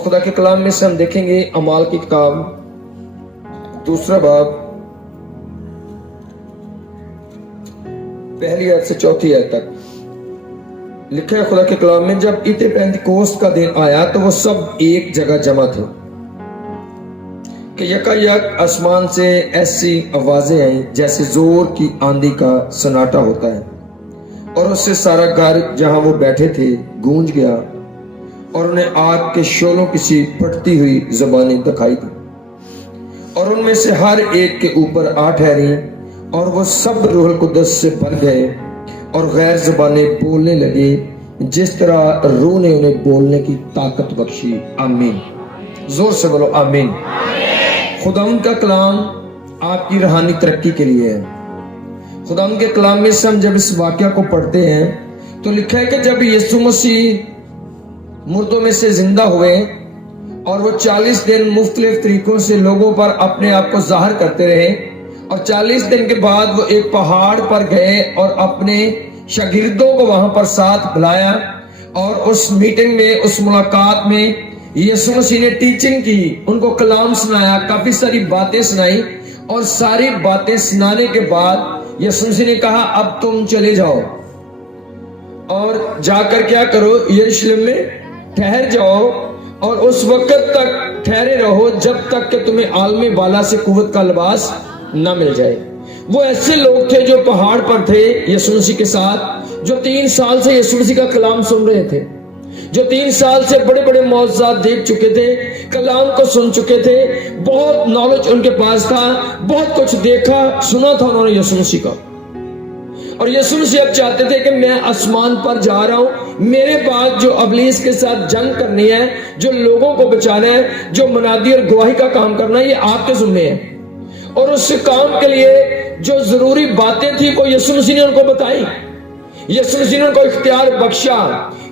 खुदा के कलाम में से हम देखेंगे अमाल की किताब 2 बाब 1 आयत से 4 आयत तक लिखा है खुदा के कलाम में, जब ईद पेंतिकोस्त का दिन आया तो वो सब एक जगह जमा थे कि यकायक आसमान से ऐसी आवाजें आई जैसे जोर की आंधी का सन्नाटा होता है, और उससे सारा घर जहां वो बैठे थे गूंज गया, और उन्हें आग के शोलों की सी फटती हुई ज़बानें दिखाई दी, और उनमें से हर एक के ऊपर आ ठहरी, और वो सब रूहुल कुद्दस से भर गए और गैर ज़बानें बोलने लगे जिस तरह रूह ने उन्हें बोलने की ताकत बख्शी। आमीन। जोर से बोलो आमीन। खुदाम का कलाम आपकी रूहानी तरक्की के लिए है। खुदाम के कलाम में से हम जब इस वाक़या को पढ़ते हैं तो लिखा है कि जब यीशु मसीह मुर्दों में से जिंदा हुए और वो 40 दिन मुख्तलिफ तरीकों से लोगों पर अपने आप को जाहिर करते रहे, और 40 दिन के बाद वो एक पहाड़ पर गए और अपने शागिर्दों को वहां पर साथ बुलाया, और उस मीटिंग में, उस मुलाकात में यीशु मसीह ने टीचिंग की, उनको कलाम सुनाया, काफी सारी बातें सुनाई, और सारी बातें सुनाने के बाद यीशु मसीह ने कहा अब तुम चले जाओ और जाकर क्या करो, यरूशलेम में ठहर जाओ, और उस वक्त तक ठहरे रहो जब तक कि तुम्हें आलमे बाला से कुव्वत का लिबास न मिल जाए। वो ऐसे लोग थे जो पहाड़ पर थे यीशु मसीह के साथ, जो 3 साल से यीशु मसीह का कलाम सुन रहे थे, जो 3 साल से बड़े बड़े मौजज़ात देख चुके थे, कलाम को सुन चुके थे, बहुत नॉलेज उनके पास था, बहुत कुछ देखा सुना था उन्होंने यीशु मसीह का। और यीशु मसीह अब चाहते थे कि मैं आसमान पर जा रहा हूं, मेरे बाद जो अबलीस के साथ जंग करनी है, जो लोगों को बचाना है, जो मुनादी और गवाही का काम करना है, ये आपके ज़िम्मे है। और उस काम के लिए जो जरूरी बातें थी वो यीशु मसीह ने उनको बताई, यीशु मसीह ने उनको इख्तियार बख्शा,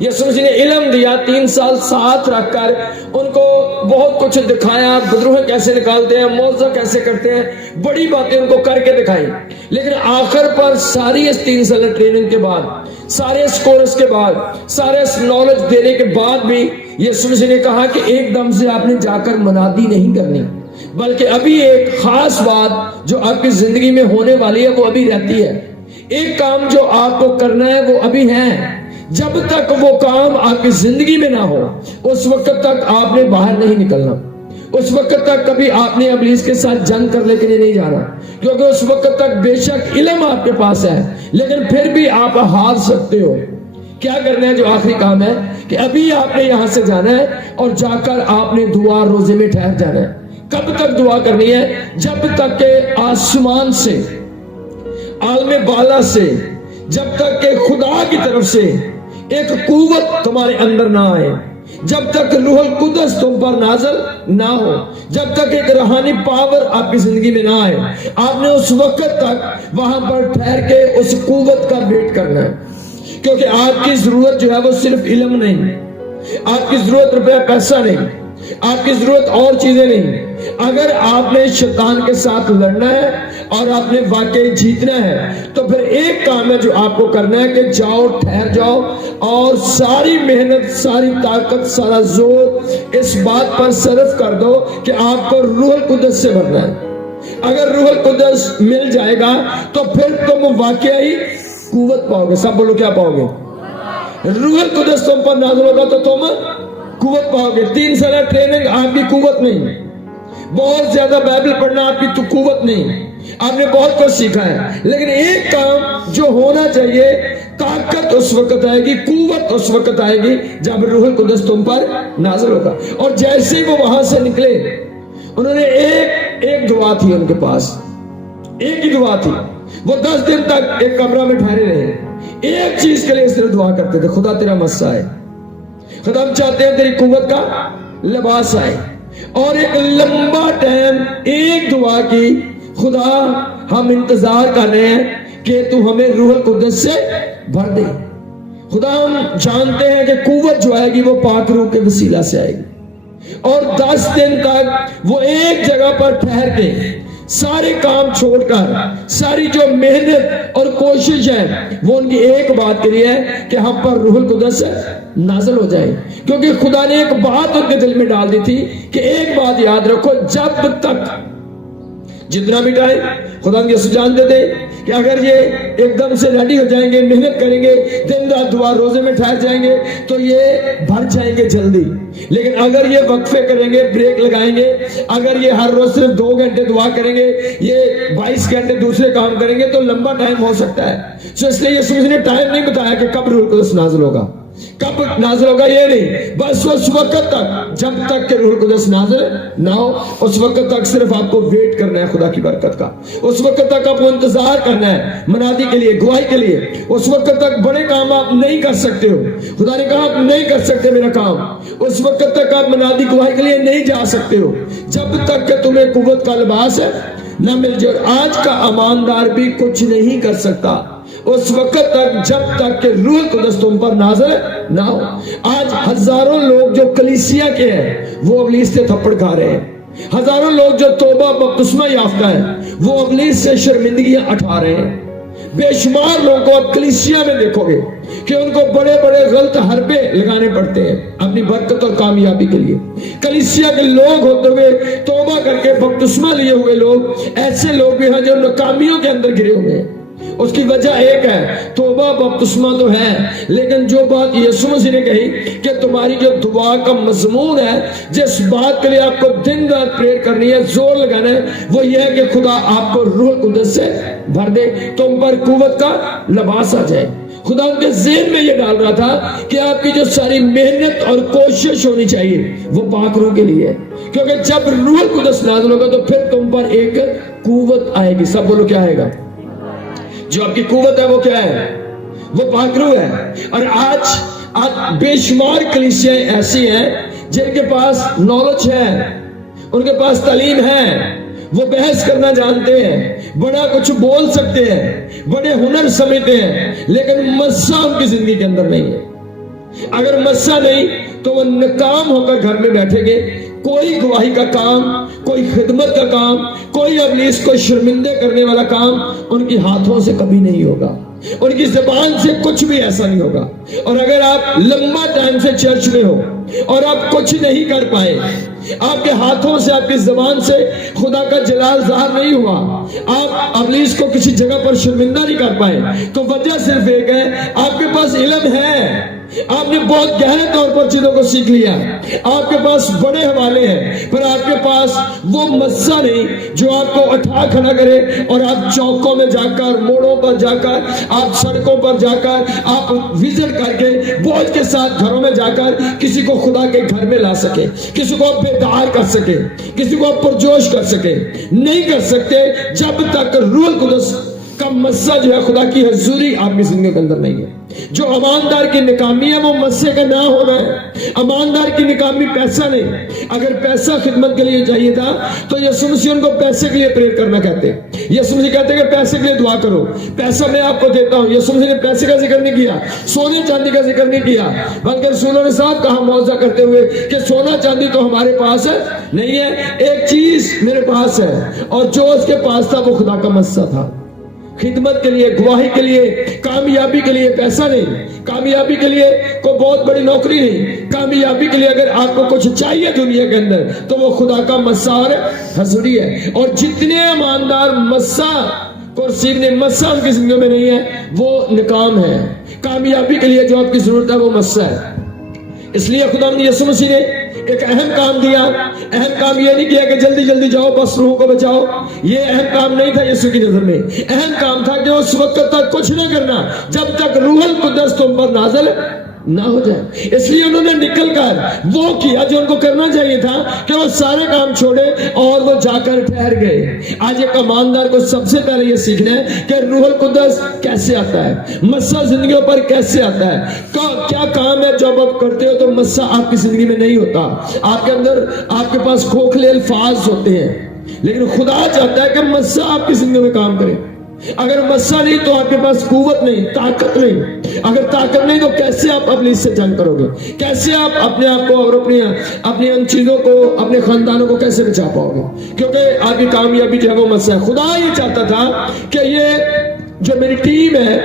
यीशु मसीह ने इल्म दिया, 3 साल साथ रखकर उनको बहुत कुछ दिखाया, बदरूहें कैसे निकालते हैं, मौज़ा कैसे करते हैं, बड़ी बातें उनको करके दिखाई। लेकिन आखिर पर सारी इस 3 साल ट्रेनिंग के बाद, सारे इस कोर्स के बाद, सारे इस नॉलेज देने के बाद भी यीशु मसीह ने कहा कि एकदम से आपने जाकर मुनादी नहीं करनी, बल्कि अभी एक खास बात जो आपकी जिंदगी में होने वाली है वो अभी रहती है। एक काम जो आपको करना है वो अभी है। जब तक वो काम आपकी जिंदगी में ना हो उस वक्त तक आपने बाहर नहीं निकलना, उस वक्त तक कभी आपने इब्लीस के साथ जंग करने के लिए नहीं जाना, क्योंकि उस वक्त तक बेशक इल्म आपके पास है लेकिन फिर भी आप हार सकते हो। क्या करना है? जो आखिरी काम है कि अभी आपने यहां से जाना है और जाकर आपने दुआ रोजे में ठहर जाना है। कब तक दुआ करनी है? जब तक के आसमान से, आलमे बाला से, जब तक के खुदा की तरफ से एक कुव्वत तुम्हारे अंदर ना आए, जब तक रूहुल कुद्दस तुम पर नाज़िल ना हो, जब तक एक रूहानी पावर आपकी जिंदगी में ना आए, आपने उस वक्त तक वहां पर ठहर के उस कुव्वत का वेट करना है। क्योंकि आपकी जरूरत जो है वो सिर्फ इल्म नहीं, आपकी जरूरत रुपया पैसा नहीं, आपकी जरूरत और चीजें नहीं। अगर आपने शैतान के साथ लड़ना है और आपने वाकई जीतना है तो फिर एक काम है जो आपको करना है कि जाओ, ठहर जाओ और सारी मेहनत, सारी ताकत, सारा जोर इस बात पर सर्फ कर दो कि आपको रूहुल कुद्दस से भरना है। अगर रूहुल कुद्दस मिल जाएगा तो फिर तुम वाकई कुव्वत पाओगे। सब बोलो क्या पाओगे? रूहुल कुद्दस तुम पर नाज़िल होगा तो तुम कुव्वत पाओगे। 3 साल ट्रेनिंग आपकी कुव्वत नहीं, बहुत ज्यादा बाइबल पढ़ना आपकी तो कुव्वत नहीं, आपने बहुत कुछ सीखा है, लेकिन एक काम जो होना चाहिए, ताकत उस वक्त आएगी, कुव्वत उस वक्त आएगी जब रूहुल कुद्दस तुम पर नाज़िल होगा। और जैसे ही वो वहां से निकले, उन्होंने एक दुआ थी उनके पास, एक ही दुआ थी। वो 10 दिन तक एक कमरा में ठहरे रहे, एक चीज के लिए सिर्फ दुआ करते थे, खुदा तेरा मस्सा है, खुदा हम चाहते हैं तेरी कुव्वत का लिबास आए। और एक लंबा टाइम एक दुआ की, खुदा हम इंतजार कर रहे हैं कि तू हमें रूहुल कुद्दस से भर दे। खुदा हम जानते हैं कि कुव्वत जो आएगी वो पाक रूह के वसीला से आएगी। और 10 दिन तक वो एक जगह पर ठहर के سارے کام چھوڑ کر ساری جو محنت اور کوشش ہے وہ ان کی ایک بات کے لیے ہے کہ ہم پر روح القدس نازل ہو جائے. کیونکہ خدا نے ایک بات ان کے دل میں ڈال دی تھی کہ ایک بات یاد رکھو, جب تک جتنا بھی ٹائم خدا نے جانتے تھے کہ اگر یہ ایک دم سے ریڈی ہو جائیں گے, محنت کریں گے, دن رات دعا روزے میں ٹھہر جائیں گے تو یہ بھر جائیں گے جلدی. لیکن اگر یہ وقفے کریں گے, بریک لگائیں گے, اگر یہ ہر روز صرف 2 گھنٹے دعا کریں گے, یہ 22 گھنٹے دوسرے کام کریں گے تو لمبا ٹائم ہو سکتا ہے. اس لیے یسوع مسیح نے ٹائم نہیں بتایا کہ کب روح القدس نازل ہوگا, کب نازل ہوگا, یہ نہیں, بس اس وقت تک جب تک کہ روح القدس نازل نہ ہو اس وقت تک صرف آپ کو ویٹ کرنا ہے خدا کی برکت کا. اس وقت تک آپ کو انتظار کرنا ہے منادی کے لیے, گواہی کے لیے. اس وقت تک بڑے کام آپ نہیں کر سکتے ہو. خدا نے کہا آپ نہیں کر سکتے میرا کام. اس وقت تک آپ منادی گواہی کے لیے نہیں جا سکتے ہو جب تک کہ تمہیں قوت کا لباس نہ مل جائے. آج کا ایماندار بھی کچھ نہیں کر سکتا اس وقت تک جب تک کہ روح القدس تم پر نازل نہ ہو. آج ہزاروں لوگ جو کلیسیا کے ہیں وہ ابلیس سے تھپڑ کھا رہے ہیں. ہزاروں لوگ جو توبہ بپتسمہ یافتہ ہیں وہ ابلیس سے شرمندگیاں اٹھا رہے ہیں. بے شمار لوگوں کو آپ کلیسیا میں دیکھو گے کہ ان کو بڑے بڑے غلط حربے لگانے پڑتے ہیں اپنی برکت اور کامیابی کے لیے. کلیسیا کے لوگ ہوتے ہوئے توبہ کر کے بپتسمہ لیے ہوئے لوگ, ایسے لوگ بھی ہیں جو ناکامیوں کے اندر گرے ہوئے ہیں. اس کی وجہ ایک ہے, توبہ بپتسمہ تو ہے, لیکن جو بات یسوع مسیح نے کہی کہ تمہاری جو دعا کا مضمون ہے, جس بات کے لیے آپ کو دن رات پریئر کرنی ہے, زور لگانا ہے, وہ یہ ہے کہ خدا آپ کو روح القدس سے بھر دے, تم پر قوت کا لباس آ جائے. خدا ان کے ذہن میں یہ ڈال رہا تھا کہ آپ کی جو ساری محنت اور کوشش ہونی چاہیے وہ پاک روح کے لیے, کیونکہ جب روح القدس نازل ہوگا تو پھر تم پر ایک قوت آئے گی. سب بولو کیا آئے گا؟ جو آپ کی قوت ہے وہ کیا ہے؟ وہ پاک روح ہے. اور آج بے شمار کلیسیاں ایسی ہیں جن کے پاس نالج ہے, ان کے پاس تعلیم ہے, وہ بحث کرنا جانتے ہیں, بڑا کچھ بول سکتے ہیں, بڑے ہنر سمجھتے ہیں, لیکن مسا ان کی زندگی کے اندر نہیں ہے. اگر مسا نہیں تو وہ ناکام ہو کر گھر میں بیٹھیں گے. کوئی گواہی کا کام, کوئی خدمت کا کام, کوئی ابلیس کو شرمندے کرنے والا کام ان کی ہاتھوں سے کبھی نہیں ہوگا, ان کی زبان سے کچھ بھی ایسا نہیں ہوگا. اور اگر آپ لمبا ٹائم سے چرچ میں ہو اور آپ کچھ نہیں کر پائے, آپ کے ہاتھوں سے آپ کی زبان سے خدا کا جلال ظاہر نہیں ہوا, آپ ابلیس کو کسی جگہ پر شرمندہ نہیں کر پائے, تو وجہ صرف ایک ہے, آپ کے پاس علم ہے, آپ نے بہت گہرے طور پر چیزوں کو سیکھ لیا, آپ کے پاس بڑے حوالے ہیں, پر آپ کے پاس وہ مسا نہیں جو آپ کو اٹھا کھڑا کرے اور آپ چوکوں میں جا کر, موڑوں پر جا کر, آپ سڑکوں پر جا کر, آپ وزٹ کر کے بوجھ کے ساتھ گھروں میں جا کر کسی کو خدا کے گھر میں لا سکے, کسی کو آپ بیدار کر سکے, کسی کو آپ پرجوش کر سکے. نہیں کر سکتے جب تک روح القدس کا مسا جو ہے, خدا کی حضوری آپ کی زندگی کے اندر نہیں ہے. جو ایماندار کی ناکامی ہے وہ مسے کا نہ ہونا ہے. ایماندار کی ناکامی پیسہ نہیں. اگر پیسہ خدمت کے لیے چاہیے تھا تو یسوع مسیح ان کو پیسے کے لیے پریئر کرنا کہتے. یسوع مسیح کہتے ہیں کہ پیسے کے لیے دعا کرو, پیسہ میں آپ کو دیتا ہوں. یسوع مسیح نے پیسے کا ذکر نہیں کیا, سونے چاندی کا ذکر نہیں کیا, بلکہ رسولوں نے صاحب کہا موعظہ کرتے ہوئے کہ سونا چاندی تو ہمارے پاس نہیں ہے, ایک چیز میرے پاس ہے, اور جو اس کے پاس تھا وہ خدا کا مسا تھا. خدمت کے لیے, گواہی کے لیے, کامیابی کے لیے پیسہ نہیں, کامیابی کے لیے کوئی بہت بڑی نوکری نہیں, کامیابی کے لیے اگر آپ کو کچھ چاہیے دنیا کے اندر تو وہ خدا کا مسا اور حضوری ہے. اور جتنے ایماندار مسا کو رسیونے مسا ان کی زندگی میں نہیں ہے وہ ناکام ہے. کامیابی کے لیے جو آپ کی ضرورت ہے وہ مسا ہے. اس لیے خدا نے یسوع مسیح نے ایک اہم کام دیا. اہم کام یہ نہیں کیا کہ جلدی جلدی جاؤ بس روحوں کو بچاؤ, یہ اہم کام نہیں تھا یسوع کی نظر میں. اہم کام تھا کہ اس وقت تک کچھ نہ کرنا جب تک روح القدس تم پر نازل نہ ہو جائے. اس لیے انہوں نے نکل کر وہ کیا جو ان کو کرنا چاہیے تھا کہ وہ سارے کام چھوڑے اور وہ جا کر ٹھہر گئے. آج ایک ایماندار کو سب سے پہلے یہ سیکھنا ہے کہ روح القدس کیسے آتا ہے, مسا زندگیوں پر کیسے آتا ہے, کیا کام ہے جب آپ کرتے ہو تو مسا آپ کی زندگی میں نہیں ہوتا. آپ کے اندر آپ کے پاس کھوکھلے الفاظ ہوتے ہیں, لیکن خدا چاہتا ہے کہ مسا آپ کی زندگی میں کام کرے. اگر مسا نہیں تو آپ کے پاس قوت نہیں, طاقت نہیں. اگر طاقت نہیں تو کیسے آپ اپنی اس سے جنگ کرو گے؟ کیسے آپ اپنے آپ کو اور اپنی ان چیزوں کو، اپنے خاندانوں کو کیسے بچا پاؤ گے؟ کیونکہ آپ کی کامیابی جو ہے وہ مسئلہ ہے۔ خدا یہ چاہتا تھا کہ یہ جو میری ٹیم ہے،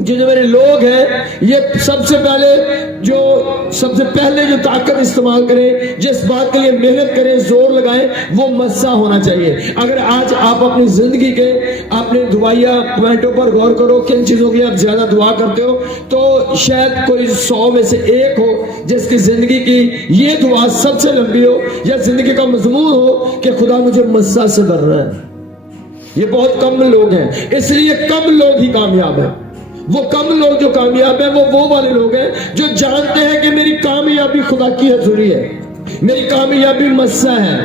جو میرے لوگ ہیں، یہ سب سے پہلے جو طاقت استعمال کریں، جس بات کے لیے محنت کریں، زور لگائیں، وہ مسا ہونا چاہیے۔ اگر آج آپ اپنی زندگی کے اپنے دعائیا پوائنٹوں پر غور کرو، کن چیزوں کے لیے آپ زیادہ دعا کرتے ہو، تو شاید کوئی 100 میں سے ایک ہو جس کی زندگی کی یہ دعا سب سے لمبی ہو، یا زندگی کا مضمون ہو کہ خدا مجھے مسا سے بھر رہا ہے۔ یہ بہت کم لوگ ہیں، اس لیے کم لوگ ہی کامیاب ہیں۔ وہ کم لوگ جو کامیاب ہیں وہ والے لوگ ہیں جو جانتے ہیں کہ میری کامیابی خدا کی حضوری ہے، میری کامیابی مسا ہے۔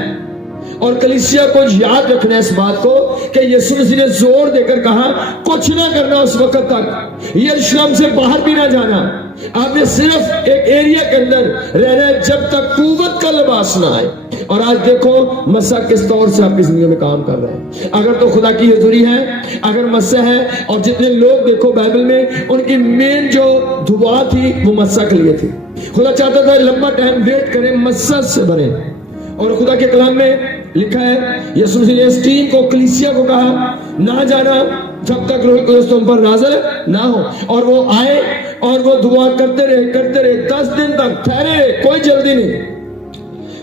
اور کلیسیا کو یاد رکھنا اس بات کو کہ یسوع مسیح نے زور دے کر کہا کچھ نہ کرنا اس وقت تک، یروشلم سے باہر بھی نہ جانا، آپ نے صرف ایک ایریا کے اندر رہنا ہے جب تک قوت کا لباس نہ آئے۔ اور آج دیکھو مسا کس طور سے آپ کی زندگی میں کام کر رہے ہیں۔ اگر تو خدا کی حضوری ہے، اگر مسا ہے، اور جتنے لوگ دیکھو بائبل میں ان کی مین جو دعا تھی وہ مسا کے لیے تھی۔ خدا چاہتا تھا لمبا ٹائم ویٹ کریں، مسا سے بنے۔ اور خدا کے کلام میں لکھا ہے یسوع مسیح نے اس ٹیم کو، کلیسیا کو کہا نہ جانا جب تک روح القدس تم پر نازل نہ ہو۔ اور وہ آئے اور وہ دعا کرتے رہے 10 دن تک ٹھہرے، کوئی جلدی نہیں،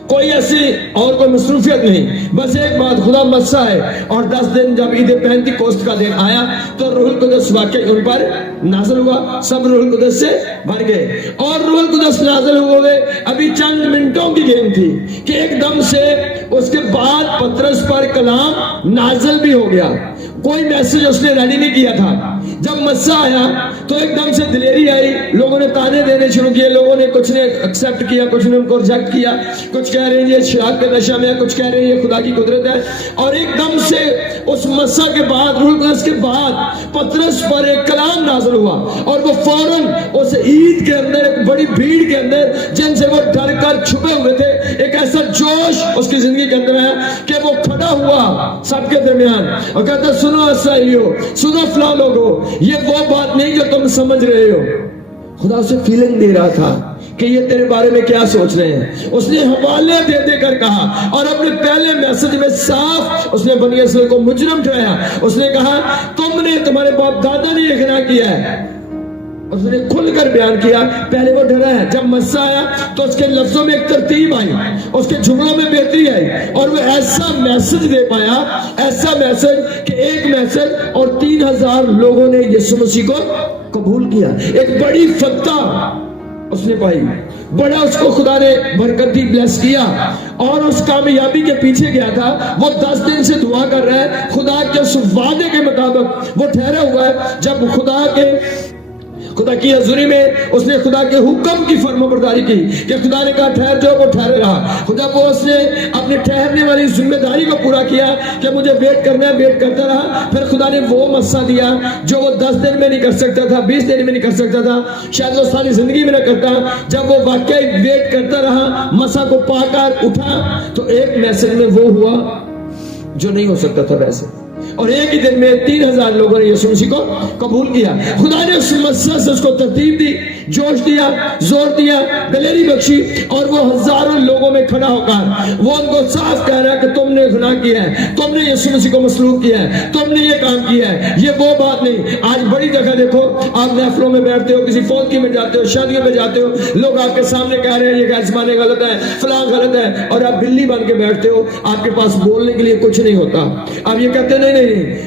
کوئی ایسی اور کوئی مصروفیت نہیں، بس ایک بات، خدا مسا ہے۔ اور 10 دن جب عید پینتیکوست کا دن آیا تو روح القدس واقعی ان پر نازل ہوا، سب روح القدس سے بھر گئے۔ اور روح القدس نازل ہوئے ابھی چند منٹوں کی گیم تھی کہ ایک دم سے اس کے بعد پترس پر کلام نازل بھی ہو گیا۔ کوئی میسج اس نے ریڈی نہیں کیا تھا۔ جب مسا آیا تو ایک دم سے دلیری آئی، لوگوں نے تانے دینے شروع کیے، لوگوں نے کچھ نے ایکسپٹ کیا، کچھ نے ان کو ریجیکٹ کیا، کچھ کہہ رہے ہیں یہ شراب کے نشہ میں ہے، کچھ کہہ رہے ہیں یہ خدا کی قدرت ہے۔ اور ایک دم سے اس مسا کے بعد، روح القدس کے بعد پترس پر ایک کلام نازل ہوا، اور وہ فوراً اس عید کے اندر ایک بڑی بھیڑ کے اندر جن سے وہ ڈر کر چھپے ہوئے تھے، ایک ایسا جوش اس کی زندگی کے اندر آیا کہ وہ کھڑا ہوا سب کے درمیان اور کہتا سنو اسرائیلیو، سنو فلاں لوگو، یہ وہ بات نہیں جو تم سمجھ رہے ہو۔ خدا اسے فیلنگ دے رہا تھا کہ یہ تیرے بارے میں کیا سوچ رہے ہیں۔ اس نے حوالے دے دے کر کہا، اور اپنے پہلے میسج میں صاف اس نے بنی اسرائیل کو مجرم ٹھہرایا۔ اس نے کہا تم نے، تمہارے باپ دادا نے یہ گناہ کیا ہے۔ اس نے کھل کر بیان کیا، پہلے وہ ڈرا ہے، جب مسا آیا تو اس کے لفظوں میں ایک ترتیب آئی، اس کے جملوں میں بہتری آئی، اور وہ ایسا میسج دے پایا، ایسا میسج کہ ایک میسج اور 3000 لوگوں نے یسوع مسیح کو قبول کیا۔ ایک بڑی فتح اس نے پائی، بڑا اس کو خدا نے برکت دی، بلیس کیا، اور اس کامیابی کے پیچھے گیا تھا۔ وہ 10 دن سے دعا کر رہا ہے، خدا کے اس وعدے کے مطابق وہ ٹھہرا ہوا ہے۔ جب خدا کی حضوری میں اس نے خدا کے حکم کی فرما برداری کی کہ خدا نے کہا ٹھہر جاؤ، وہ ٹھہرے رہا۔ خدا کو اس نے اپنے ٹھہرنے والی ذمہ داری کو پورا کیا کہ مجھے ویٹ کرنا ہے، ویٹ کرتا رہا۔ پھر خدا نے وہ مسا دیا جو وہ 10 دن میں نہیں کر سکتا تھا، 20 دن میں نہیں کر سکتا تھا، شاید وہ ساری زندگی میں نہ کرتا۔ جب وہ واقعی ویٹ کرتا رہا، مسا کو پا کر اٹھا، تو ایک میسج میں وہ ہوا جو نہیں ہو سکتا تھا ویسے، اور ایک ہی دن میں 3000 لوگوں نے یسوع مسیح کو قبول کیا۔ خدا نے اس مسا سے اس کو ترتیب دی، جوش دیا، زور دیا، دلیری بخشی، اور وہ ہزاروں لوگوں میں کھڑا ہو کر وہ ان کو صاف کہہ رہا ہے کہ تم نے گناہ کیا ہے، تم نے یسوع مسیح کو مسلوب کیا ہے، تم نے یہ کام کیا ہے، یہ وہ بات نہیں۔ آج بڑی جگہ دیکھو، آپ محفلوں میں بیٹھتے ہو، کسی فوتگی میں جاتے ہو، شادیوں میں جاتے ہو، لوگ آپ کے سامنے کہہ رہے ہیں یہ غیر زبانیں غلط ہے، فلاں غلط ہے، اور آپ بلی بن کے بیٹھتے ہو، آپ کے پاس بولنے کے لیے کچھ نہیں ہوتا۔ آپ یہ کہتے نہیں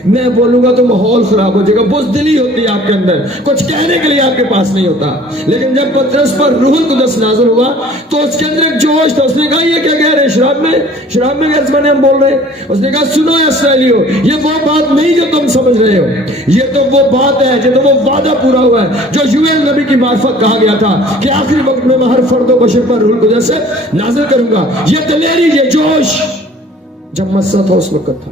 میں بولوں گا تو ماحول خراب ہو جائے گا، بزدلی ہوتی ہے آپ کے اندر، کچھ کہنے کے لیے آپ کے پاس نہیں ہوتا۔ لیکن جب پترس پر روح القدس نازل ہوا تو اس کے اندر ایک جوش تھا۔ اس نے کہا یہ کیا کہہ رہے ہیں، شراب میں غیر زبانیں ہم بول رہے ہیں۔ اس نے کہا سنو اسرائیلیو، یہ وہ بات نہیں جو تم سمجھ رہے ہو، یہ تو وہ بات ہے، یہ تو وہ وعدہ پورا ہوا ہے جو یوئیل نبی کی معرفت کہا گیا تھا کہ آخری وقت میں ہر فرد و بشر پر روح القدس سے نازل کروں گا۔ یہ دلیری، یہ جوش جب مسا تھا اس وقت تھا،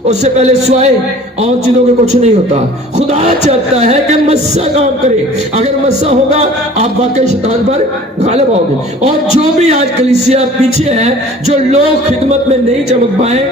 اس سے پہلے سوائے اور چیزوں کے کچھ نہیں ہوتا۔ خدا چاہتا ہے کہ مسا کام کرے، اگر مسا ہوگا آپ واقعی شیطان پر غالب آؤ گے۔ اور جو بھی آج کلیسیا پیچھے ہے، جو لوگ خدمت میں نہیں چمک پائے،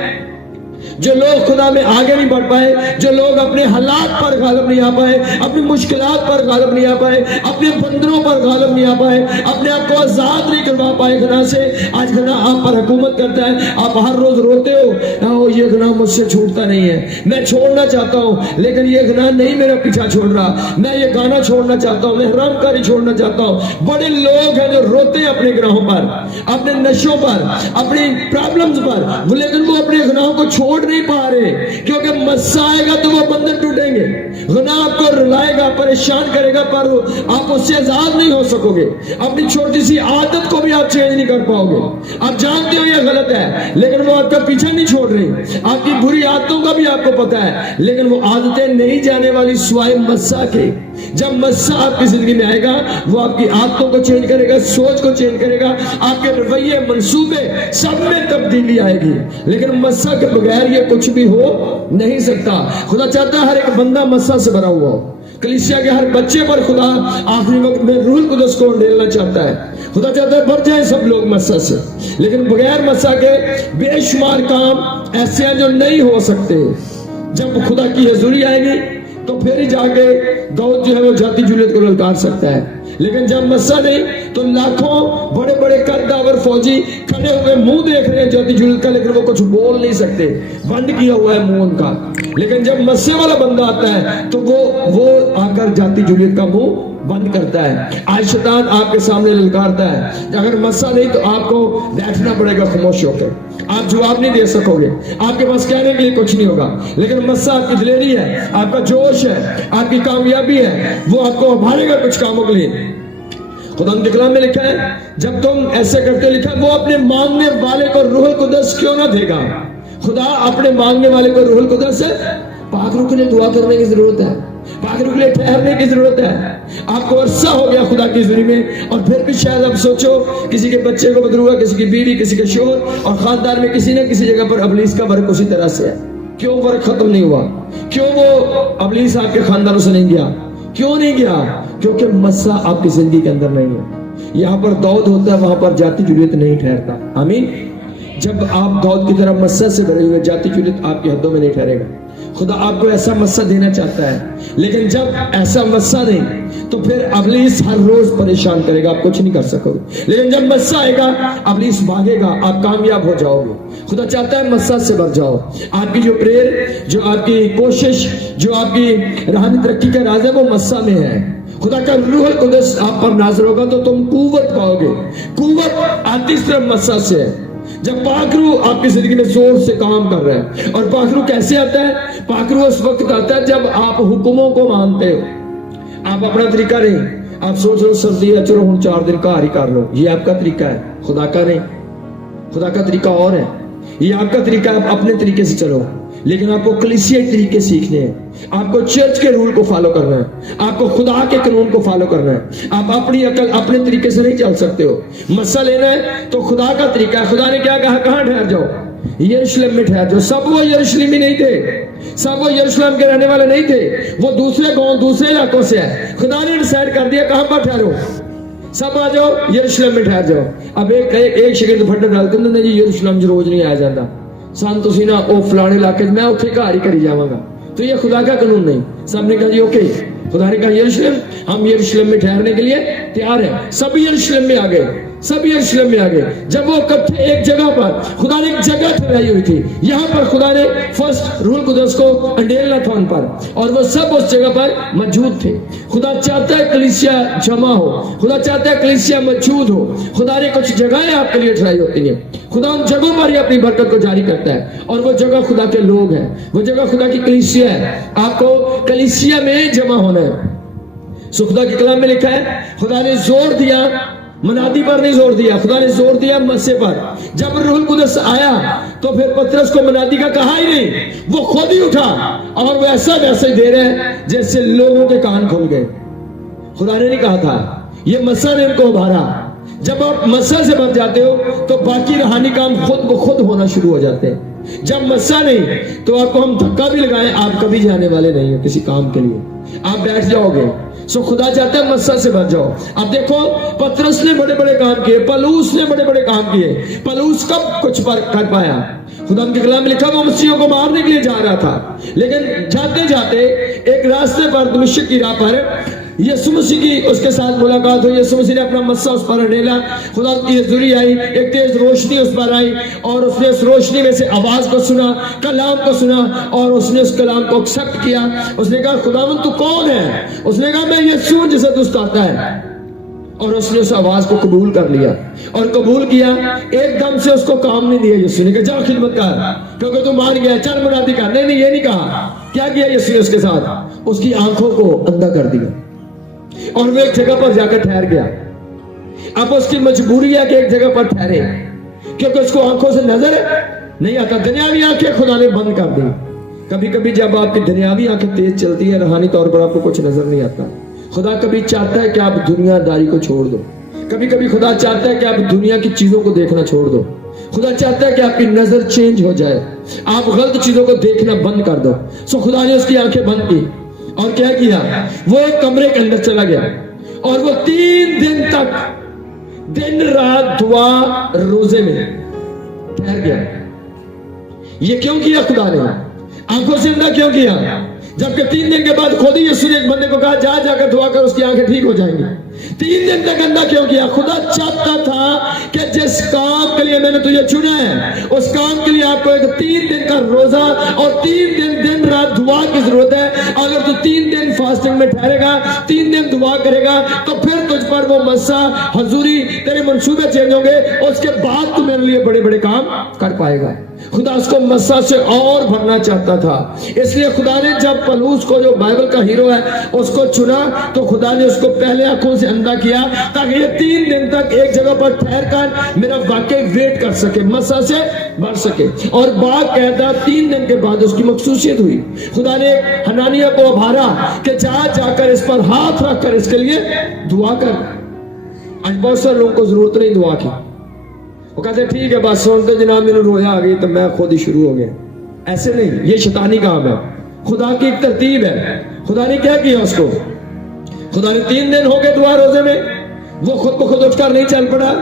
जो लोग खुदा में आगे नहीं बढ़ पाए, जो लोग अपने हालात पर गालिब नहीं आ पाए, अपनी मुश्किलात पर गालिब नहीं आ पाए, अपने बंदरों पर गालिब नहीं आ पाए, अपने आप को आजाद नहीं करवा पाए गुनाह से, आज गुनाह आप पर हुकूमत करता है। आप हर रोज रोते हो, ये गुनाह मुझसे छूटता नहीं है, मैं छोड़ना चाहता हूँ लेकिन ये गुनाह नहीं मेरा पीछा छोड़ रहा, मैं ये गाना छोड़ना चाहता हूँ, मैं हरामकारी छोड़ना चाहता हूँ। बड़े लोग हैं जो रोते हैं अपने गुनाहों पर, अपने नशों पर, अपनी प्रॉब्लम्स पर, लेकिन वो अपने गुनाहों को छोड़ नहीं पा रहे, क्योंकि मस्सा आएगा तो वो बंधन टूटेंगे। गुनाह आपको रुलाएगा, परेशान करेगा, पर आप उससे आजाद नहीं हो सकोगे। अपनी छोटी सी आदत को भी आप चेंज नहीं कर पाओगे। आप जानते हो ये गलत है, लेकिन वो आपका पीछा नहीं छोड़ रही। आपकी बुरी आदतों का भी आपको पता है, लेकिन वो आदतें नहीं जाने वाली सिवाय मस्सा के। जब मस्सा आपकी जिंदगी में आएगा, वो आपकी आदतों को चेंज करेगा, सोच को चेंज करेगा, आपके रवैये, मंसूबे, सब में तब्दीली आएगी। लेकिन मस्सा के बगैर ये कुछ भी हो नहीं सकता। खुदा चाहता है हर एक बंदा मस्सा से भरा हुआ हो। कलीसिया के हर बच्चे पर खुदा आखिरी वक्त में रूह कुदस को उंडेलना चाहता है। खुदा चाहता है भर जाए सब लोग मस्सा से, लेकिन बगैर मस्सा के बेशुमार काम ऐसे हैं जो नहीं हो सकते। जब खुदा की हजूरी आएगी तो फिर ही जाके दाऊद जो है वो जाति जूलियत को ललकार सकता है। लेकिन जब मस्सा नहीं तो लाखों बड़े बड़े कद्दावर फौजी खड़े हुए मुंह देख रहे हैं जाति जूलियत का, लेकिन वो कुछ बोल नहीं सकते, बंद किया हुआ है मुंह उनका। लेकिन जब मस्से वाला बंदा आता है तो वो आकर जाति जूलियत का मुंह बंद करता है। आज शैतान आपके सामने ललकारता है, अगर मस्सा नहीं तो आपको बैठना पड़ेगा खामोश होकर, आप जवाब नहीं दे सकोगे, आपके पास कहने के लिए कुछ नहीं होगा। लेकिन मस्सा आपकी दिलेरी है, आपका जोश है, आपकी कामयाबी है, वो आपको उभारेगा कुछ कामों के लिए। खुदा के कलाम में लिखा है, जब तुम ऐसे करते, लिखा वो अपने मांगने वाले को रूह कुदस क्यों ना देगा। खुदा अपने मांगने वाले को रूह कुदस पाक रूह के लिए दुआ करने की जरूरत है, पाक रूह के लिए ठहरने की जरूरत है। आपको अरसा हो गया खुदा की जिंदगी में, और फिर भी शायद आप सोचो किसी के बच्चे को बदल हुआ, किसी की बीवी, किसी के शोहर, और खानदान में किसी न किसी जगह पर अबलीस का वर्क उसी तरह से है। क्यों वर्क खत्म नहीं हुआ? क्यों वो अबलीस आपके खानदानों से नहीं गया? क्यों नहीं गया? क्योंकि मस्सा आपकी जिंदगी के अंदर नहीं है। यहाँ पर दाऊद होता है, वहां पर जाति जूलियत नहीं ठहरता। आमीन। जब आप दाऊद की तरह मस्सा से भरे हुए, जाति जूलियत आपकी हदों में नहीं ठहरेगा। खुदा आपको ऐसा मस्सा देना चाहता है, लेकिन जब ऐसा मस्सा नहीं तो फिर अबलीस हर रोज परेशान करेगा, आप कुछ नहीं कर सकोगे। लेकिन जब मस्सा आएगा अबलीस भागेगा, आप कामयाब हो जाओगे। खुदा चाहता है मस्सा से बच जाओ। आपकी जो प्रेयर, जो आपकी कोशिश, जो आपकी राहनी तरक्की का राज है, वो मस्सा में है। खुदा का रूह कुदस आप पर नाज़िल होगा तो तुम कुव्वत पाओगे। कुव्वत आती सिर्फ मस्सा से है। जब पाखरू आपकी जिंदगी में जोर से काम कर रहा है, और पाखरू कैसे आता है? पाखरू उस वक्त आता है जब आप हुक्मों को मानते हो। आप अपना तरीका नहीं, आप सोच रहे हो सर्दी है, चलो हम 4 दिन घर ही कर लो, ये आपका तरीका है, खुदा का नहीं। खुदा का तरीका और है, ये आपका तरीका है, आप अपने तरीके से चलो। लेकिन आपको कलीसियाई तरीके सीखने हैं, आपको चर्च के रूल को फॉलो करना है, आपको खुदा के कानून को फॉलो करना है। आप अपनी अकल, अपने तरीके से नहीं चल सकते हो। मस्सा लेना है तो खुदा का तरीका है। खुदा ने क्या कहा? कहाँ ठहर जाओ? यरूशलेम में ठहर जाओ। सब वो यरूशलेमी नहीं थे, सब वो यरूशलेम के रहने वाले नहीं थे, वो दूसरे गांव, दूसरे इलाकों से है। खुदा ने डिसाइड कर दिया कहाँ पर ठहरो, सब आ जाओ, यरूशलेम में ठहर जाओ। अब एक शिगिर्द फट डालते नहीं जी, यरूशलेम रोज नहीं आया जाता, सान तुसी ना ओ फलाने इलाके मैं उत्थे घर ही करी जावांगा। तो ये खुदा का कानून नहीं। सबने कहा जी ओके, खुदा ने कहा यरूशलेम, हम यरूशलेम में ठहरने के लिए तैयार हैं। सब यरूशलेम में आ गए, सब यरूशलेम में आ गए। जब वो इकट्ठे एक जगह पर, खुदा ने एक जगह ठहराई हुई थी, यहाँ पर खुदा ने फर्स्ट रूह कुदस को अंडेलना था उन पर, और वो सब उस जगह पर मौजूद थे। खुदा चाहता है कलीसिया जमा हो, खुदा चाहता है कलीसिया मौजूद हो। खुदा ने कुछ जगहें आपके लिए ठहराई होती हैं, खुदा उन जगहों पर ही अपनी बरकत को जारी करता है, और वो जगह खुदा के लोग हैं, वो जगह खुदा की कलीसिया है। आपको कलीसिया में जमा होना है। सो खुदा के कलाम में लिखा है, खुदा ने जोर दिया, मनादी पर नहीं जोर दिया, खुदा ने जोर दिया मस्से पर। जब रूह कुदस आया तो फिर पतरस को मनादी का कहा ही नहीं, वो खुद ही उठा, और वो ऐसा वैसे ही दे रहे हैं जैसे लोगों के कान खुल गए। खुदा ने नहीं कहा था, ये मस्सा ने उनको उभारा। जब आप मस्सा से बच जाते हो तो बाकी रूहानी काम खुद ब खुद होना शुरू हो जाते हैं। जब मस्सा नहीं तो आपको हम धक्का भी लगाएं, आप कभी जाने वाले नहीं हो किसी काम के लिए। आप बैठ जाओगे, सो खुदा चाहता है मस्सा से बच जाओ। अब देखो पतरस ने बड़े बड़े काम किए, पलूस ने बड़े बड़े काम किए। पलूस कब कुछ पर कर पाया? खुदा के कलाम में लिखा वो मसीहियों को मारने के लिए जा रहा था, लेकिन जाते जाते एक रास्ते पर दमिश्क की राह पर यीशु मसीह की उसके साथ मुलाकात हुई। यीशु मसीह ने अपना मस्सा उस पर ढेला, खुदा की हज़ूरी आई, एक तेज रोशनी उस पर आई और उसने उस रोशनी में से आवाज को सुना, कलाम को सुना और उसने उस कलाम को एक्सेप्ट किया। उसने कहा खुदावंद तू कौन है? उसने कहा मैं यीशु हूं जिसे तू सताता है। और उसने उस आवाज को कबूल कर लिया और कबूल किया। एकदम से उसको काम नहीं दिया यीशु ने, कहा जा खिदमत कर क्योंकि तू मान गया, चल मुनादी कर। नहीं नहीं, ये नहीं कहा। क्या किया यीशु ने उसके साथ? उसकी आंखों को अंधा कर दिया और वो एक जगह पर जाकर ठहर गया। अब उसकी मजबूरी है कि एक जगह पर ठहरे, क्योंकि उसको आंखों से नजर नहीं आता। दुनियावी आंखें खुदा ने बंद कर दी। कभी कभी जब आपकी दुनियावी आंखें तेज चलती है, रूहानी तौर पर आपको कुछ नजर नहीं आता। खुदा कभी चाहता है कि आप दुनियादारी को छोड़ दो। कभी कभी खुदा चाहता है कि आप दुनिया की चीजों को देखना छोड़ दो। खुदा चाहता है कि आपकी नजर चेंज हो जाए, आप गलत चीजों को देखना बंद कर दो। सो खुदा ने उसकी आंखें बंद की और क्या किया? वो एक कमरे के अंदर चला गया और वो 3 दिन तक दिन रात दुआ रोजे में ठहर गया। ये क्यों किया खुदा ने? आंखों से अंधा क्यों किया? जबकि 3 दिन के बाद खुद ही यीशु ने एक बंदे को कहा जा जाकर दुआ कर, उसकी आंखें ठीक हो जाएंगी। 3 दिन तक अंधा क्यों किया? खुदा चाहता था कि जिस काम के लिए मैंने तुझे चुना है उस काम के लिए आपको एक 3 दिन का रोजा और 3 दिन दिन रात दुआ की जरूरत है। अगर तू 3 दिन फास्टिंग में ठहरेगा, 3 दिन दुआ करेगा, तो फिर तुझ पर वो मस्सा हजूरी, तेरे मंसूबे चेंज होंगे, उसके बाद तू मेरे लिए बड़े बड़े काम कर पाएगा। खुदा उसको मस्सा से और भरना चाहता था। इसलिए खुदा ने जब पलूस को, जो बाइबल का हीरो है, उसको चुना, तो खुदा ने उसको पहले आंखों से अंधा किया ताकि ये 3 दिन तक एक जगह पर ठहर कर मेरा वाकई वेट कर सके, मस्सा से भर सके। और बात कहता 3 दिन के बाद उसकी मखसूसियत हुई। खुदा ने हनानिया को उभारा कि जा जाकर इस पर हाथ रखकर इसके लिए दुआ कर। आज बहुत सारे लोगों को जरूरत नहीं दुआ की। वो कहते ठीक है बस सुनते जनाब मेरे रोया आ गई तो मैं खुद ही शुरू हो गया। ऐसे नहीं, ये शैतानी काम है। खुदा की एक तरतीब है। खुदा ने क्या किया उसको? खुदा ने 3 दिन हो गए दुआ रोजे में, वो खुद को खुद उठकर नहीं चल पड़ा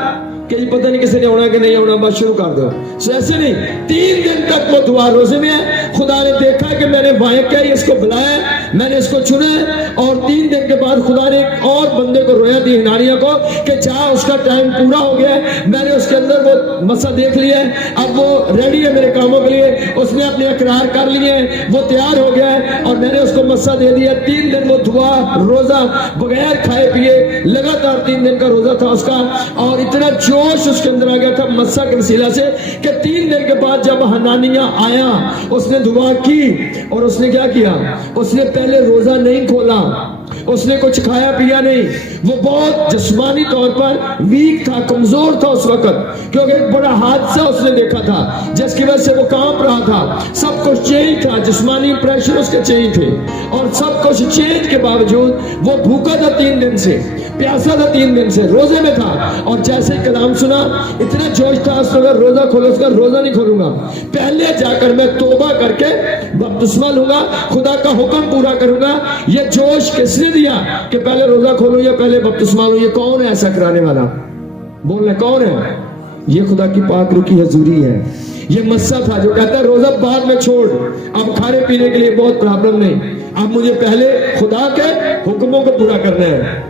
कि पता नहीं किसी ने होना कि नहीं होना, बस शुरू कर दो। सो ऐसे नहीं, 3 दिन तक वो दुआ रोजे में है। खुदा ने देखा कि मैंने वाकई इसको बुलाया, मैंने इसको चुना है। और 3 दिन के बाद खुदा ने एक और बंदे को रोया दी, हनानिया को, कि जा उसका टाइम पूरा हो गया है, मैंने उसके अंदर वो मस्सा देख लिया है, अब वो रेडी है मेरे कामों के लिए, उसने अपने इकरार कर लिए हैं, वो तैयार हो गया है और मैंने उसको मस्सा दे दिया। 3 दिन वो दुआ रोजा बगैर खाए पिए लगातार 3 दिन का रोजा था उसका। और इतना जोश उसके अंदर आ गया था मस्सा के वसीला से कि 3 दिन के बाद जब हनानिया आया, उसने दुआ की और उसने क्या किया? उसने पहले रोजा नहीं खोला, उसने कुछ खाया पिया नहीं। वो बहुत जिस्मानी तौर पर वीक था, कमजोर था उस वक्त, क्योंकि एक बड़ा हादसा उसने देखा था जिसकी वजह से वो कांप रहा था। सब कुछ चेंज था, जिस्मानी प्रेशर उसके चेंज थे और सब कुछ चेंज के बावजूद वो भूखा था 3 दिन से, प्यासा था 3 दिन से, रोजे में था। और जैसे कलाम सुना, इतना जोश था उसने, रोजा खोलो, उसका रोजा नहीं खोलूंगा, पहले जाकर मैं तौबा करके बपतिस्मा लूंगा, खुदा का हुक्म पूरा करूंगा। ये जोश किसने दिया कि पहले रोजा खोलूं या पहले बपतिस्मा लूं? ये कौन है ऐसा कराने वाला? बोल रहे कौन है? ये खुदा की पाक रूह की हजूरी है। ये मस्सा था जो कहता है रोजा बाद में छोड़, अब खाने पीने के लिए बहुत प्रॉब्लम नहीं, अब मुझे पहले खुदा के हुक्मों को पूरा करना है।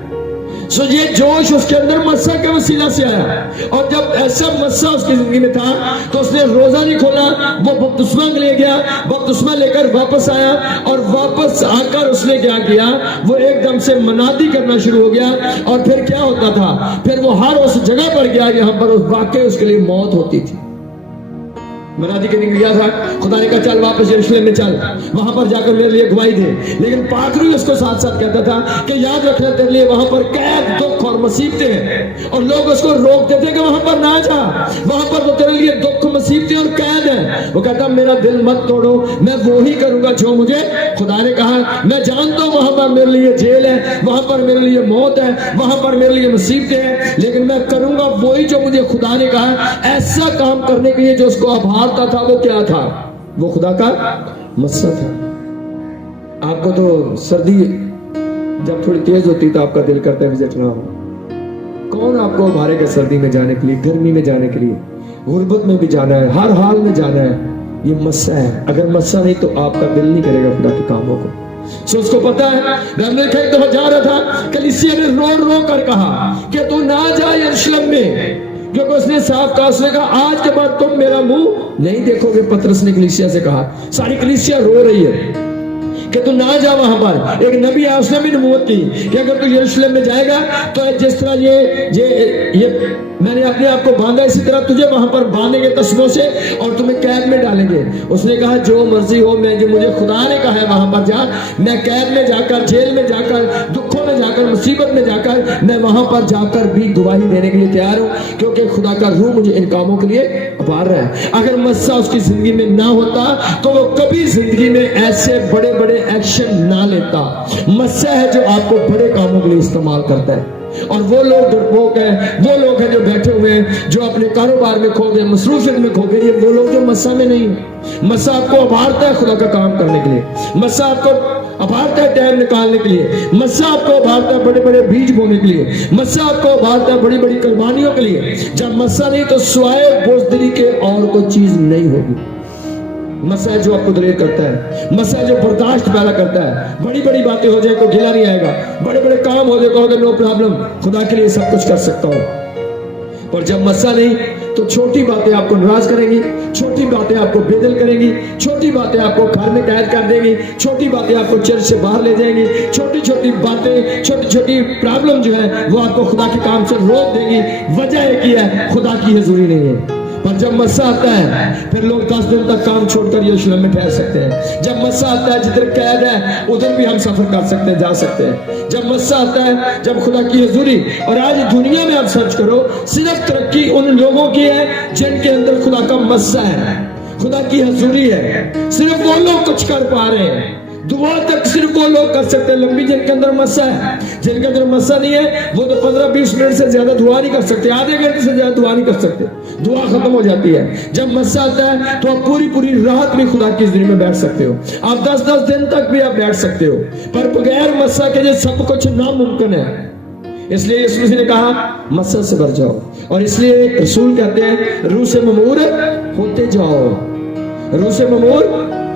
सो ये जोश उसके अंदर मस्सा के वसीला से आया। और जब ऐसा मस्सा उसकी जिंदगी में था तो उसने रोजा नहीं खोला, वो बपतिस्मा के लिए गया, बपतिस्मा लेकर वापस आया और वापस आकर उसने क्या किया? वो एकदम से मनादी करना शुरू हो गया। और फिर क्या होता था? फिर वो हर उस जगह पर गया जहां पर वाकई उसके लिए मौत होती थी। मनादी के निकल गया था, खुदा ने कहा चल वापस यरूशलेम में चल, वहां पर जाकर मेरे लिए गवाही दे। लेकिन पाकरू उसको साथ साथ कहता था कि याद रखना तेरे लिए वहां पर कैद, दुख और मुसीबतें हैं। और लोग उसको रोकते थे कि वहां पर ना जा, वहां पर तो तेरे लिए दुख, मुसीबतें और कैद है। वो कहता मेरा दिल मत तोड़ो, मैं वो ही करूंगा जो मुझे खुदा ने कहा। मैं जानता हूं वहां पर मेरे लिए जेल है, वहां पर मेरे लिए मौत है, वहां पर मेरे लिए मुसीबतें हैं, लेकिन मैं करूंगा वही जो मुझे खुदा ने कहा। ऐसा काम करने के लिए जो उसको आभार था, वो क्या था? वो खुदा का मस्सा था। आपको तो सर्दी जब थोड़ी तेज होती तो आपका दिल करता है विजिट ना हो। कौन आपको उभारेगा सर्दी में जाने के लिए, गर्मी में जाने के लिए, गुर्बत में भी जाना है, हर हाल में जाना है। ये मस्सा है, अगर मस्सा नहीं तो आपका दिल नहीं करेगा खुदा के कामों को। सो उसको पता है, एक दफा जा रहा था, कलीसिया ने रो रो कर कहा कि तू ना जा यरूशलेम में, क्योंकि उसने साफ कहा, उसने कहा आज के बाद तुम मेरा मुंह नहीं देखोगे। पतरस ने कलीसिया से कहा, सारी कलीसिया रो रही है कि तू ना जा वहां पर। एक नबी है, उसने भी नबूवत की कि अगर तू यरूशलेम में जाएगा तो जिस तरह ये मैंने अपने आप को बांधा, इसी तरह तुझे वहां पर बांधेंगे तस्मों से और तुम्हें कैद में डालेंगे। उसने कहा जो मर्जी हो, मैं जो मुझे खुदा ने कहा है वहां पर जा, मैं कैद में जाकर, जेल में जाकर, दुखों में जाकर, मुसीबत में जाकर, मैं वहां पर जाकर भी गवाही देने के लिए तैयार हूं, क्योंकि खुदा का रूह मुझे इन कामों के लिए उभार रहा है। अगर मस्सा उसकी जिंदगी में ना होता तो वो कभी जिंदगी में ऐसे बड़े बड़े एक्शन ना लेता। मस्सा है जो आपको बड़े कामों के लिए इस्तेमाल करता है। और वो लोग डरपोक हैं, वो लोग हैं जो बैठे हुए हैं, जो अपने कारोबार में खो गए, मसरूफियत में खो गए, ये वो लोग जो मस्सा में नहीं है। मस्सा आपको उभारता है खुदा का काम करने के लिए, मस्सा आपको उभारता है टाइम निकालने के लिए, मस्सा आपको उभारता है बड़े बड़े बीज बोने के लिए, मस्सा आपको उभारता है बड़ी बड़ी कुर्बानियों के लिए। जब मस्सा नहीं तो स्वाय बोझदिली के और कोई चीज नहीं होगी। मसा जो आपको दलेर करता है, मसा जो बर्दाश्त पैदा करता है। बड़ी बड़ी बातें हो जाए तो गिला नहीं आएगा, बड़े बड़े काम हो जाए कहोगे नो प्रॉब्लम, खुदा के लिए सब कुछ कर सकता हूं। पर जब मसा नहीं तो छोटी बातें आपको नाराज करेंगी, छोटी बातें आपको बेदल करेंगी, छोटी बातें आपको घर में कैद कर देंगी, छोटी बातें आपको चर्च से बाहर ले जाएंगी, छोटी छोटी बातें, छोटी छोटी प्रॉब्लम जो है वो आपको खुदा के काम से रोक देंगी। वजह एक ही है, खुदा की हजूरी नहीं है। पर जब मस्सा आता है फिर लोग 10 दिन तक काम छोड़कर यरूशलेम में ठहर सकते हैं। जब मस्सा आता है जिधर कैद है उधर भी हम सफर कर सकते हैं, जा सकते हैं। जब मस्सा आता है, जब खुदा की हजूरी। और आज दुनिया में आप सर्च करो, सिर्फ तरक्की उन लोगों की है जिनके अंदर खुदा का मस्सा है, खुदा की हजूरी है। सिर्फ वो लोग कुछ कर पा रहे हैं, दुआ तक सिर्फ वो लोग कर सकते हैं लंबी, जिनके अंदर मस्सा है। जिनके अंदर मस्सा नहीं है वो तो 15-20 मिनट से ज्यादा दुआ नहीं कर सकते, आधे घंटे से ज्यादा दुआ नहीं कर सकते, दुआ खत्म हो जाती है। जब मस्सा आता है तो आप पूरी पूरी रात भी खुदा की जिंदगी में बैठ सकते हो, आप 10-10 दिन तक भी आप बैठ सकते हो। पर बगैर मस्सा के सब कुछ नामुमकिन है। इसलिए यीशु मसीह ने कहा मस्सा से भर जाओ। और इसलिए रसूल कहते हैं रूह से ममूर होते जाओ, रूह से ममूर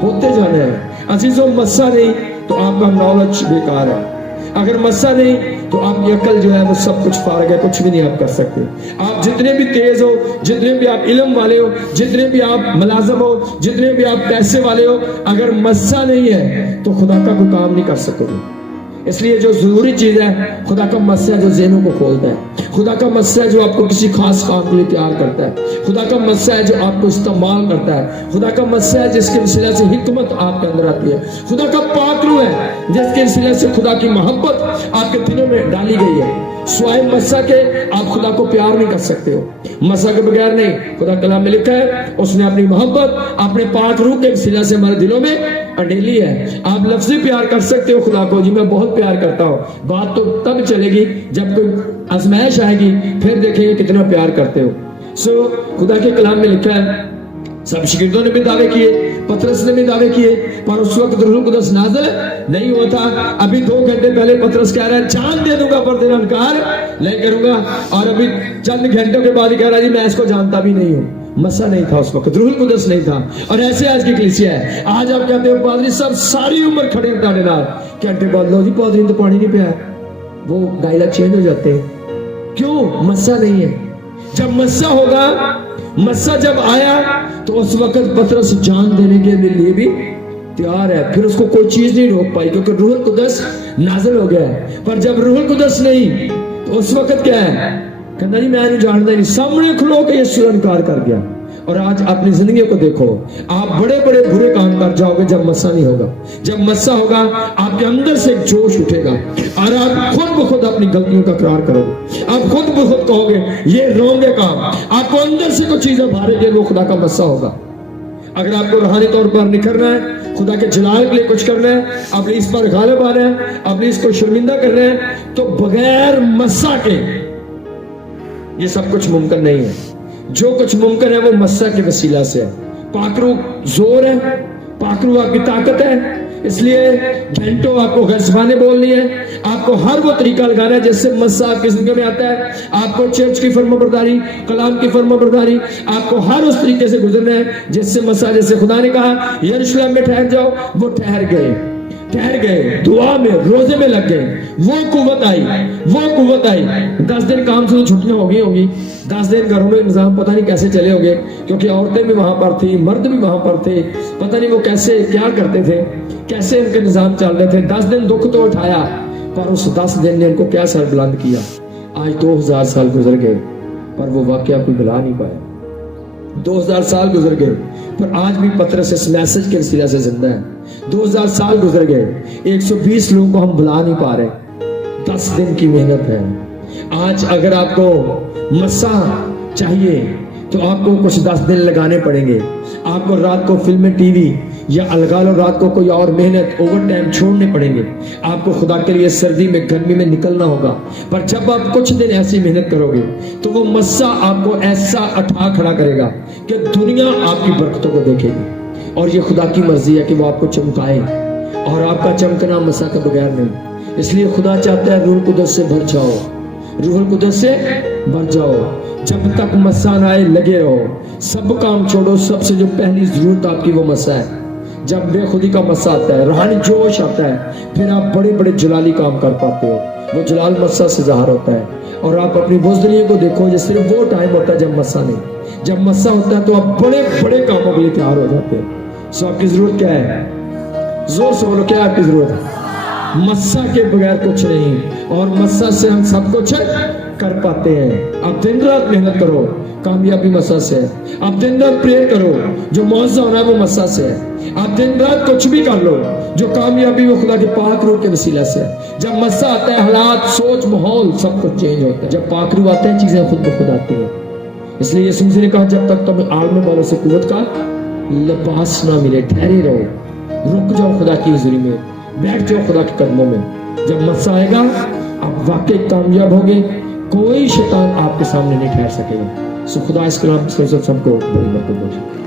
होते जाना है। अजीजों, मस्सा नहीं तो आपका नॉलेज बेकार है। अगर मस्सा नहीं तो आपकी अकल जो है वो सब कुछ फारग है, कुछ भी नहीं आप कर सकते। आप जितने भी तेज हो, जितने भी आप इल्म वाले हो, जितने भी आप मुलाजम हो, जितने भी आप पैसे वाले हो, अगर मस्सा नहीं है तो खुदा का कोई काम नहीं कर सकोगे। इसलिए जो जरूरी चीज है खुदा का मस्सा जो ज़हनों को खोलता है, खुदा का मस्सा जो आपको किसी खास काम के लिए तैयार करता है, खुदा का मस्सा है जो आपको इस्तेमाल करता है, खुदा का मस्सा है जिसके वसीले से हिकमत आपके अंदर आती है, खुदा का पाक रूह है जिसके वसीले से खुदा की मोहब्बत आपके दिलों में डाली गई है। स्वाय मस्सा के आप खुदा को प्यार नहीं कर सकते हो, मस्सा के बगैर नहीं। खुदा कलाम में लिखा है उसने अपनी मोहब्बत अपने पाक रूह के वसीले से हमारे दिलों में अंडेली है। आप लफ्ज़ी प्यार कर सकते हो खुदा को, जी मैं बहुत प्यार करता हूँ, बात तो तब चलेगी जब कोई आजमाइश आएगी, फिर देखेंगे कितना प्यार करते हो। सो खुदा के कलाम में लिखा है, सब शागिर्दों ने भी दावे किए, पतरस ने भी दावे किए, पर उस वक्त रूह कुदस नाज़िल नहीं हुआ था। अभी 2 घंटे पहले पतरस कह रहा है जान दे दूंगा पर तेरा इनकार नहीं करूंगा, और अभी चंद घंटों के बाद ही कह रहा है जी मैं इसको जानता भी नहीं हूँ। मसा नहीं था उस वक्त, रूह कुदस नहीं था। और ऐसे आज की कलीसिया है। आज आप कहते हो पादरी साहब सारी उम्र खड़े हैं ताड़ेदार, घंटे बाद लो जी पादरी ने तो पानी नहीं पिया, वो डायलॉग चेंज हो जाते हैं। क्यों? मस्सा नहीं है। जब मस्सा होगा, मस्सा जब आया तो उस वक्त पतरस जान देने के लिए भी तैयार है, फिर उसको कोई चीज नहीं रोक पाई क्योंकि रूह कुदस नाज़िल हो गया है। पर जब रूह कुदस नहीं तो उस वक्त क्या है, कहना जी मैं नहीं जानता नहीं, सामने खलो के यीशु इनकार कर गया। और आज अपनी जिंदगी को देखो, आप बड़े बड़े बुरे काम कर जाओगे जब मस्सा नहीं होगा। जब मस्सा होगा आपके अंदर से एक जोश उठेगा और आप खुद ब खुद अपनी गलतियों का इकरार करोगे, आप खुद ब खुद कहोगे ये रॉन्ग है काम, आपको अंदर से कुछ चीजें भारेगी, वो खुदा का मस्सा होगा। अगर आपको रूहानी तौर पर निखरना है, खुदा के जलाल के लिए कुछ करना है, अपनी इस पर गालिब आना है, अपनी इसको शर्मिंदा करना है, तो बगैर मस्सा के ये सब कुछ मुमकिन नहीं है। जो कुछ मुमकिन है वो मस्सा के वसीला से है। पाकरू जोर है, पाकरू आपकी ताकत है, اس لیے گھنٹوں آپ کو غیر زبانیں بولنی ہے, آپ کو ہر وہ طریقہ لگانا ہے جس سے مسا آپ کی زندگی میں آتا ہے. آپ کو چرچ کی فرمانبرداری, کلام کی فرمانبرداری, آپ کو ہر اس طریقے سے گزرنا ہے جس سے مسا, جیسے خدا نے کہا یروشلم میں ٹھہر جاؤ, وہ ٹھہر گئے, دعا میں روزے میں لگ گئے, وہ قوت آئی. 10 دن کام سے چھٹیاں ہو گئی ہوگی, 10 دن گھروں میں نظام پتہ نہیں کیسے چلے ہوگے, کیونکہ عورتیں بھی وہاں پر تھی, مرد بھی وہاں پر تھے, پتہ نہیں وہ کیسے کیا کرتے تھے, کیسے ان کے نظام چل رہے تھے. 10 دن دکھ تو اٹھایا, پر اس 10 دن نے ان کو کیا سر بلند کیا. آج 2000 سال گزر گئے پر وہ واقعہ کوئی بھلا نہیں پایا. 2000 سال گزر گئے پر آج بھی پطرس اس میسج کے وسیلہ سے زندہ ہے. 2000 سال گزر گئے, 120 لوگوں کو ہم بھلا نہیں پا رہے. 10 دن کی محنت ہے. آج اگر آپ کو مسا چاہیے تو آپ کو کچھ 10 دن لگانے پڑیں گے. آپ کو رات کو فلمیں, ٹی وی یا الگا لو, رات کو کوئی اور محنت, اوور ٹائم چھوڑنے پڑیں گے. آپ کو خدا کے لیے سردی میں, گرمی میں نکلنا ہوگا. پر جب آپ کچھ دن ایسی محنت کرو گے تو وہ مسا آپ کو ایسا اٹھا کھڑا کرے گا کہ دنیا آپ کی برکتوں کو دیکھے گی. اور یہ خدا کی مرضی ہے کہ وہ آپ کو چمکائے, اور آپ کا چمکنا مسا کے بغیر نہیں. اس لیے خدا چاہتا ہے روح القدس سے بھر جاؤ, روح القدس سے بھر جاؤ. جب تک مسا نہ آئے لگے رہو, سب کام چھوڑو. سب سے جو پہلی ضرورت آپ کی وہ مسا ہے. جب بے خودی کا مسا آتا ہے, روحانی جوش آتا ہے, پھر آپ بڑے بڑے جلالی کام کر پاتے ہو. وہ جلال مسا سے ظاہر ہوتا ہے. اور آپ اپنی بزدلی کو دیکھو, یہ صرف وہ ٹائم ہوتا ہے جب مسا نہیں. جب مسا ہوتا ہے تو آپ بڑے بڑے کاموں کے لیے تیار ہو جاتے ہیں. سو آپ کی ضرورت کیا ہے؟ زور سے بولو, کیا آپ کی ضرورت ہے؟ مسا کے بغیر کچھ نہیں, اور مسا سے ہم سب کچھ کر پاتے ہیں. آپ دن رات محنت کرو, کامیابی مسا سے ہے. آپ دن رات پریئر کرو, جو معاوضہ ہونا ہے وہ مسا سے ہے. آپ دن رات کچھ بھی کر لو, جو کامیابی وہ خدا کے پاک روح کے وسیلہ سے ہے. جب مسا آتا ہے حالات, سوچ, ماحول سب کچھ چینج ہوتا ہے. جب پاک روح آتے ہیں چیزیں خود بخود آتی ہیں. اس لیے یسوع مسیح نے کہا جب تک تمہیں عالم والوں سے قوت کا لباس نہ ملے, ٹھہرے رہو, رک جاؤ خدا کی حضوری میں, بیٹھ جاؤ خدا کے قدموں میں. جب مسا آئے گا آپ واقعی کامیاب ہوگے, کوئی شیطان آپ کے سامنے نہیں ٹھہر سکے گا. سو خدا اس کلام سے سب کو بڑی برکت دے.